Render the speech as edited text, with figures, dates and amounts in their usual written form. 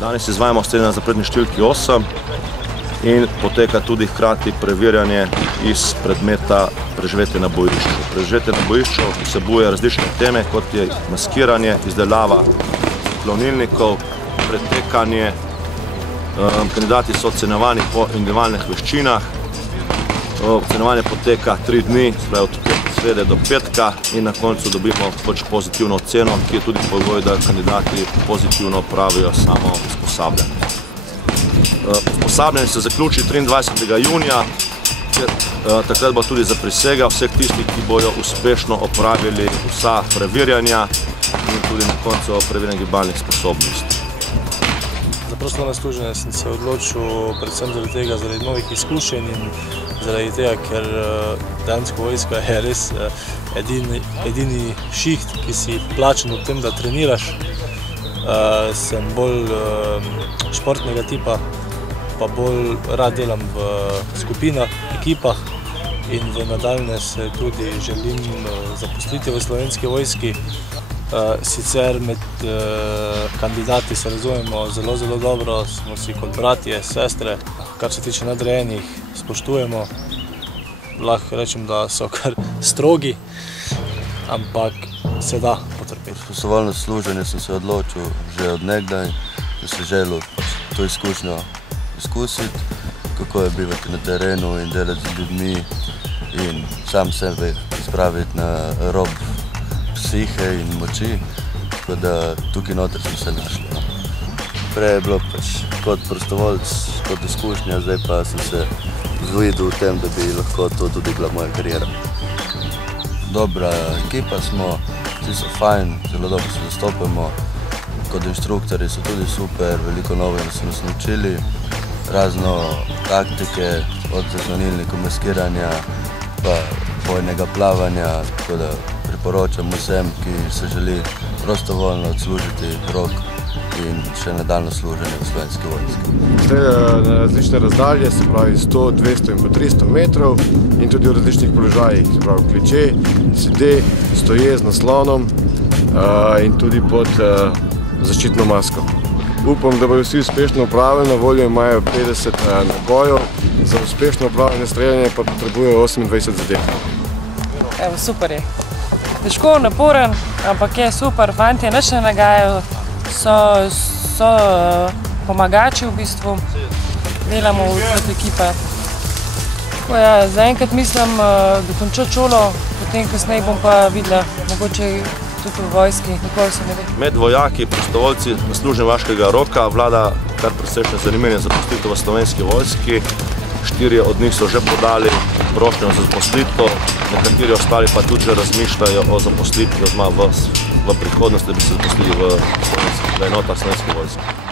Danes izvajamo streljanje na zapredni številki 8 in poteka tudi hkrati preverjanje iz predmeta preživetje na bojišču. Preživetje na bojišču vsebuje različne teme, kot je maskiranje, izdelava plovnilnikov, pretekanje. Kandidati so ocenjevani po individualnih veščinah. Ocenjevanje poteka 3 dni, od srede do petka, in na koncu dobimo pozitivno oceno, ki je tudi pogoj, da kandidati pozitivno opravijo samo usposabljanje. Usposabljanje se zaključi 23. junija, takrat bo tudi zaprisega vseh tistih, ki bodo uspešno opravili vsa preverjanja in tudi na koncu preverjanje gibalnih sposobnosti. Za prostovoljno služenje sem se odločil predvsem zaradi tega, zaradi novih izkušenj in zaradi tega, ker dejansko vojska je res edini šiht, ki si plačen v tem, da treniraš. Sem bolj športnega tipa, pa bolj rad delam v skupinah, ekipah in v nadaljnje se tudi želim zaposliti v Slovenski vojski. Sicer med kandidati se razumemo zelo, zelo dobro, smo si kot bratje, sestre. Kar se tiče nadrejenih, spoštujemo. Lahko rečem, da so kar strogi, ampak se da potrpeti. Prostovoljno služenje sem se odločil že od nekdaj, da sem želel to izkušnjo izkusiti, kako je bivati na terenu in delati z ljudmi in sam sebe spraviti na rob psihe in moči, tako da tukaj noter sem se našel. Prej je bilo kot prostovoljc, kot izkušnja, zdaj pa sem se zvidel v tem, da bi lahko to tudi bila moja karijera. Dobra ekipa smo, vsi so fajn, zelo dobro se zastopamo, kot inštruktori so tudi super, veliko novega so nas naučili, razno taktike, od zaklonilnikov, maskiranja, pa bojnega plavanja, tako da priporočam vsem, ki se želi prostovoljno odslužiti rok in še nadaljno služenje v Slovenski vojski. Streljajo na različne razdalje, se pravi 100, 200 in pa 300 metrov in tudi v različnih položajih, se pravi kleče, sede, stoje z naslonom in tudi pod zaščitno masko. Upam, da bodo vsi uspešno opravili, na voljo imajo 50 nabojev, za uspešno opravljanje streljanje pa potrebujejo 28 zadetkov. Evo, super je. Težko, naporen, ampak je super, fantje nič ne nagajajo, so pomagači v bistvu, delamo kot ekipa. Zaenkrat mislim, da končati šolo, potem kasneje bom pa videla, mogoče tudi v vojski, nikoli se ne ve. Med vojaki, prostovoljci na služenju vojaškega roka vlada kar precejšnje zanimanje za zaposlitev v Slovenski vojski. 4 od njih so že podali prošnjo za zaposlitev, nekateri ostali pa tudi že razmišljajo o zaposlitvi v prihodnosti, da bi se zaposlili v enotah Slovenske vojske.